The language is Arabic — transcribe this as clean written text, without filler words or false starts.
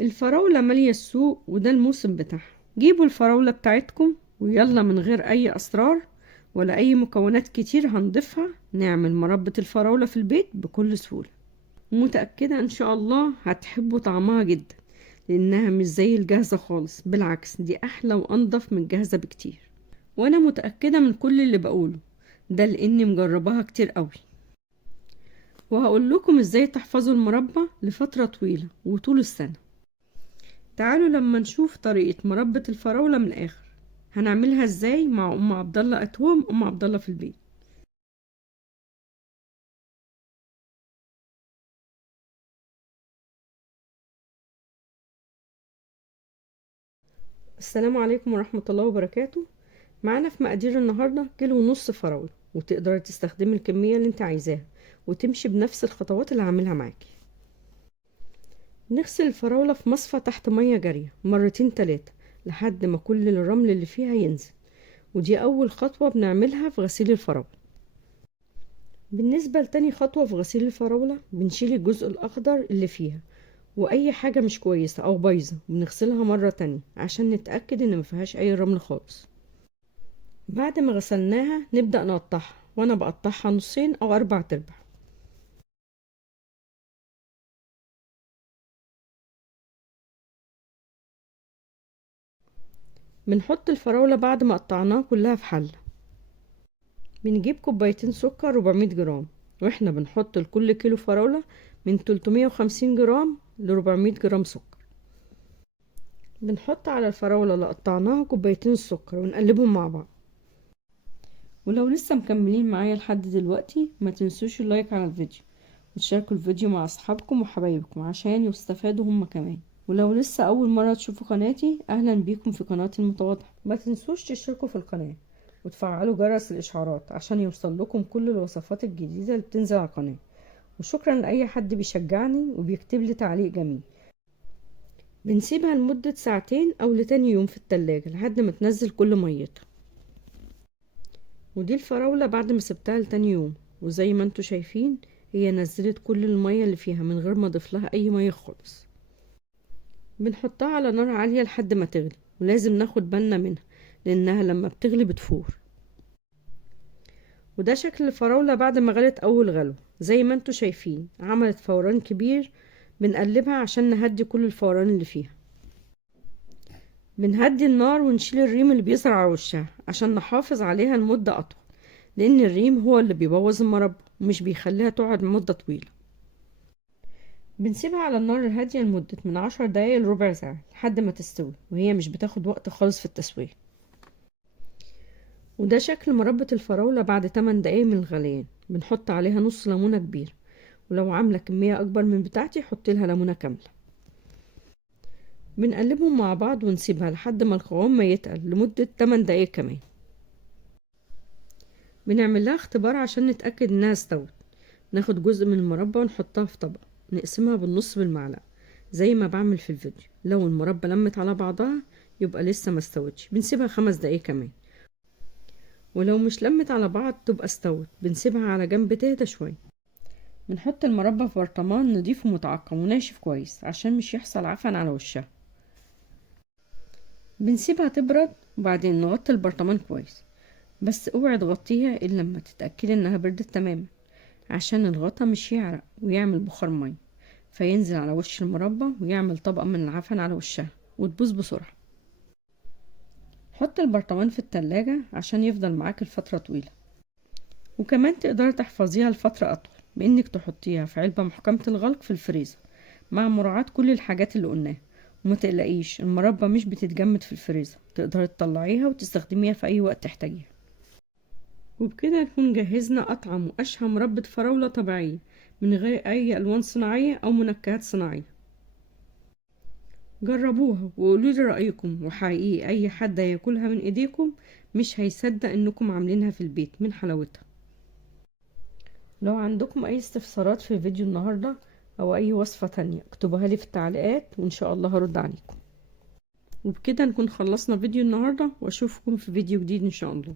الفراولة مالية السوق وده الموسم بتاعها. جيبوا الفراولة بتاعتكم ويلا من غير اي اسرار ولا اي مكونات كتير هنضيفها نعمل مربى الفراولة في البيت بكل سهولة. ومتأكدة ان شاء الله هتحبوا طعمها جدا، لانها مش زي الجاهزة خالص، بالعكس دي احلى وانضف من الجاهزة بكتير. وانا متأكدة من كل اللي بقوله ده لاني مجرباها كتير قوي. وهقول لكم ازاي تحفظوا المربى لفترة طويلة وطول السنة. تعالوا لما نشوف طريقة مربى الفراولة من الآخر هنعملها ازاي مع ام عبد الله اتوم ام عبد الله في البيت. السلام عليكم ورحمة الله وبركاته. معانا في مقادير النهاردة 1.5 كيلو فراولة، وتقدري تستخدمي الكمية اللي انت عايزاها وتمشي بنفس الخطوات اللي هعملها معاكي. نغسل الفراولة في مصفى تحت مية جارية مرتين 3 لحد ما كل الرمل اللي فيها ينزل، ودي اول خطوة بنعملها في غسيل الفراولة. بالنسبة لتاني خطوة في غسيل الفراولة بنشيل الجزء الأخضر اللي فيها وأي حاجة مش كويسة أو بايظة بنغسلها مرة تانية عشان نتأكد إن مفيهاش أي رمل خالص. بعد ما غسلناها نبدأ نقطعها، وأنا بقطعها نصين أو 4/4. بنحط الفراولة بعد ما قطعناها كلها في حلة. بنجيب كوبايتين سكر 400 جرام، واحنا بنحط لكل كيلو فراولة من 350 جرام ل 400 جرام سكر. بنحط على الفراولة اللي قطعناها كوبايتين السكر ونقلبهم مع بعض. ولو لسه مكملين معايا لحد دلوقتي ما تنسوش اللايك على الفيديو وتشاركوا الفيديو مع اصحابكم وحبايبكم عشان يستفادوا هم كمان. ولو لسه اول مرة تشوفوا قناتي اهلا بيكم في قناتي المتواضعة. ما تنسوش تشتركوا في القناة وتفعلوا جرس الاشعارات عشان يوصل لكم كل الوصفات الجديدة اللي بتنزل على القناة. وشكرا لاي حد بيشجعني وبيكتب لي تعليق جميل. بنسيبها لمدة ساعتين او لتاني يوم في التلاجة لحد ما تنزل كل ميتها. ودي الفراولة بعد ما سبتها لتاني يوم، وزي ما انتوا شايفين هي نزلت كل المية اللي فيها من غير ما اضيف لها اي مية خالص. بنحطها على نار عالية لحد ما تغلي، ولازم ناخد بالنا منها لانها لما بتغلي بتفور. وده شكل الفراولة بعد ما غلت اول غلو، زي ما انتوا شايفين عملت فوران كبير. بنقلبها عشان نهدي كل الفوران اللي فيها. بنهدي النار ونشيل الريم اللي بيظهر على وشها عشان نحافظ عليها لمدة اطول، لان الريم هو اللي بيبوظ المربى ومش بيخليها تقعد مدة طويلة. بنسيبها على النار الهادية لمدة من 10 دقايق لربع ساعة لحد ما تستوي، وهي مش بتاخد وقت خالص في التسوية. وده شكل مربى الفراولة بعد 8 دقايق من الغليان. بنحط عليها نص ليمونة كبير، ولو عاملة كمية اكبر من بتاعتي حط لها ليمونة كاملة. بنقلبهم مع بعض ونسيبها لحد ما القوام ما يتقل لمدة 8 دقايق كمان. بنعمل لها اختبار عشان نتأكد انها استوت. ناخد جزء من المربى ونحطها في طبق نقسمها بالنص بالمعلقة زي ما بعمل في الفيديو. لو المربى لمت على بعضها يبقى لسه ما استوتش، بنسيبها 5 دقايق كمان. ولو مش لمت على بعض تبقى استوت، بنسيبها على جنب تهدى شوية. بنحط المربى في برطمان نضيف ومتعقم وناشف كويس عشان مش يحصل عفن على وشها. بنسيبها تبرد وبعدين نغطي البرطمان كويس، بس اوعي تغطيها الا لما تتأكدي انها بردت تماما عشان الغطا مش يعرق ويعمل بخار ميه فينزل على وش المربى ويعمل طبقة من العفن على وشها وتبوظ بسرعة. حط البرطمان في التلاجة عشان يفضل معاك لفترة طويلة، وكمان تقدري تحفظيها لفترة أطول بإنك تحطيها في علبة محكمة الغلق في الفريزر مع مراعاة كل الحاجات اللي قلناها. وما تقلقيش المربى مش بتتجمد في الفريزر، تقدري تطلعيها وتستخدميها في أي وقت تحتاجيها. وبكده نكون جهزنا أطعم وأشهى مربى فراولة طبيعية من غير أي ألوان صناعية أو منكهات صناعية. جربوها وقولولي رأيكم، وحقيقي أي حد هياكلها من إيديكم مش هيصدق إنكم عاملينها في البيت من حلاوتها. لو عندكم أي استفسارات في فيديو النهاردة أو أي وصفة تانية اكتبوها لي في التعليقات وإن شاء الله هرد عليكم. وبكده نكون خلصنا فيديو النهاردة، وأشوفكم في فيديو جديد إن شاء الله.